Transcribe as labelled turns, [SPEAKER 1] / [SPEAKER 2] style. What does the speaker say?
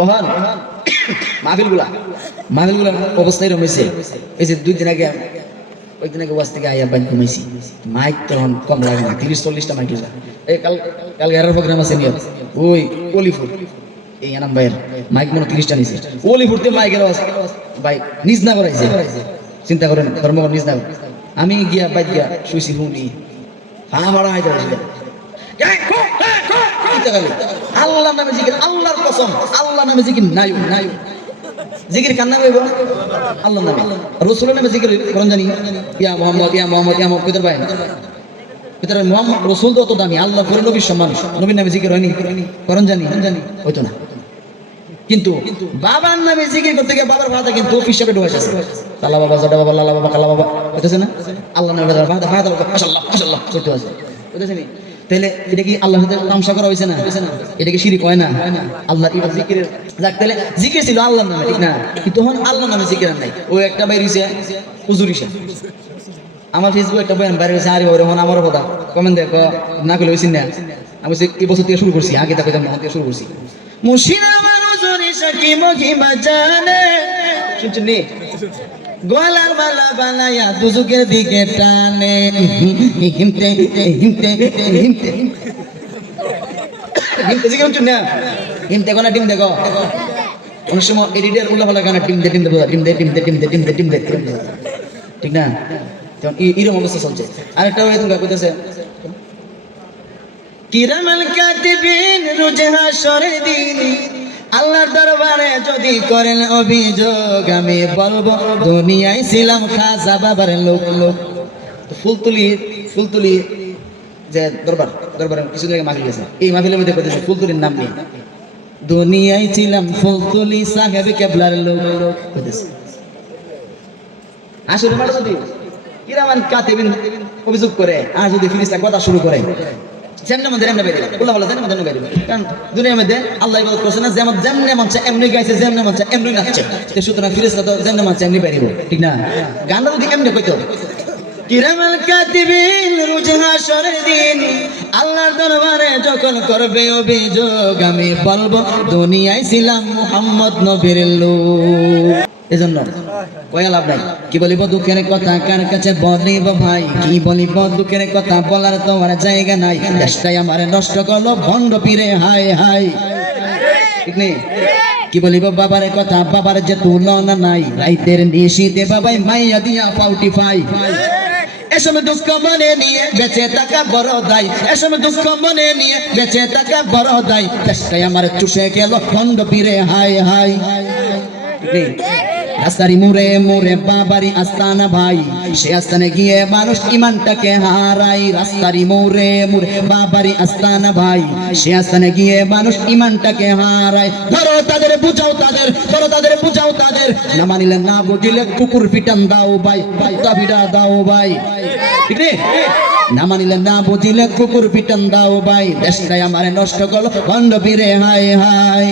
[SPEAKER 1] ওহান মাহফিলগুলা মাহফিলগুলার অবস্থা এরকম হয়েছে এই যে দুই দিন আগে, ওই দিন আগে থেকে আইয়া বাইক ঘুমাইছি। মাইক তখন কম লাগে না, তিরিশ, চল্লিশটা মাইক এই কাল কাল এগারো প্রোগ্রাম আছে নিয়ে ওই অলিফুর এই এনাম ভাইয়ের মাইক মনে তিরিশটা নিছে। অলিফুরতে মাইকের আওয়াজ ভাই নিজ না করাইছে চিন্তা করেন ধর্মগর নিজ না। আমি গিয়া বাইক গিয়া শুইছি, হুনি। ফা মারা পারছি আল্লাহ নামে জিকির, আল্লাহর কসম আল্লাহ নামে জিকির নাই। নাই জিকির কার নামে হইব? আল্লাহর নামে। রসুলের নামে জিকির করন জানি। ইয়া মোহাম্মদ ইয়া মোহাম্মদ ইয়া মোহাম্মদ। পিতার ভাই। পিতার মোহাম্মদ, রসুল তো অত দামি আল্লাহ করে নবীর সম্মান। নবীর নামে জিকির হয়নি করন জানি। জানি হইতো না। কিন্তু বাবার নামে জিকির করতে গিয়ে বাবার ভাতা কিন্তু অফিস হিসাবে ঢুকে যাচ্ছে লালা বাবা, জাডা বাবা, লালা বাবা, কালা বাবা। হইতেছে না? আল্লাহ নামে ভাতা ভাতা মাশাআল্লাহ মাশাআল্লাহ করতে আছে। হইতেছে নি? তাহলে এটা কি আল্লাহর সাথে তামসা করা হয়েছে না? এটা কি শিরিক হয় না? আল্লাহ জিকিরের যাক, তাহলে জিকির ছিল আল্লাহর নামে, ঠিক না? তখন আল্লাহর নামে জিকির নাই। ও একটা বাইর হইছে হুজুর আমার ফেসবুক একটা বয়ান বাইরে হয়েছে আরে ওরকম আমারও কথা। কমেন্ট দেখো, না করলে হয়েছি না। আমি এই বছর থেকে শুরু করছি, আগে তাকে মহন থেকে শুরু করছি। মুর্শিদাবাদ হুজুরি সাকি মহিমা জানে। শুনছেন গলার মালা বানায়া দুজুকের দিকে টানে। হিমতে হিমতে হিমতে। হিমতে জিকে উঠুন না? হিমতে কোনা টিম দেখো অনেক সময় এডিটার উল্লাহ পাল্লা গানা টিম দে টিম দে টিম দে টিম দে টিম দে টিম দে টিম দে ঠিক না? তখন এরকম অবস্থা চলছে। আরেকটা হয়ে তুমি কইতেছে, কিরামাল কাতিবিন রুজহা সরে দিন। আল্লাহর দরবারে যদি করেন অভিযোগ, আমি বলব, দুনিয়ায় ছিলাম খাজা বাবার লোক লোক। ফুলতুলি ফুলতুলি যে দরবার, দরবারে কিছু জায়গায় মাহফিল গেছে এই মাহফিলের মধ্যে কইতেছে ফুলতুলির নাম নিয়ে। দুনিয়ায় ছিলাম ফুলতুলি সাহেব কেবলার লোক লোক। আসলে মারা যদি কিরামান অভিযোগ করে, আর যদি ফিরিস্তা কথা শুরু করে যেমনে মধ্যে এমনি বেরিয়ে উল্লা বলা যেমন মধ্যে বেরিয়ে কারণ দুনিয়ার মধ্যে আল্লাহ ইবাদত করছে না, যেমন যেমনে মন চায় এমনি গাইছে যেমনে মন চায় এমনি নাচছে। সুতরাং ফিরিস্তা তো যেমনে মন ঠিক না? গানটা এমনি কইতো কিরামাল কাতিবিন রোজ হাসরের দিন আল্লাহর দরবারে যখন করবে অভিযোগ, আমি বলব, দুনিয়ায় ছিলাম মুহাম্মদ নবীর লোক। এজন্য কয়া লাভ নাই। কি বলিব দুঃখের কথা? কার কাছে বলিব ভাই? কি বলিব দুঃখের কথা? বলার তো আর জায়গা নাই। দেশটাই আমার নষ্ট করল ভণ্ড পীরে হাই হাই ঠিক নেই? কি বলিব বাবার কথা? বাবার যে তুলনা নাই। রাইতের নিশিতে বাবাই মাইয়া দিয়া পাউটি ফাই এসব দুঃখ মনে নিয়ে বেঁচে থাকা বড় দায়। এসব দুঃখ মনে নিয়ে বেঁচে থাকা বড় দায়। চেষ্টায় আমার চুষে গেল, খণ্ড পীরে হাই হাই রাস্তারি মুরে মুরে বাবারি আস্তানা ভাই। সে আস্তানে গিয়ে মানুষ ইমানটাকে হারাই রাস্তারি মুরে মুরে বাবারি আস্তানা ভাই। সে আস্তানে গিয়ে মানুষ ইমানটাকে হারাই ধরো তাদের, বুঝাও তাদের, ধরো তাদের, বুঝাও তাদের। না মানিলে না বুঝিলে কুকুর পিটান দাও ভাই পিটা দাও ভাই। ঠিক রে? না মানিলে না বুঝিলে কুকুর পিটান দাও ভাই। দেশটাই আমার নষ্ট করল খণ্ড পিরে হাই হাই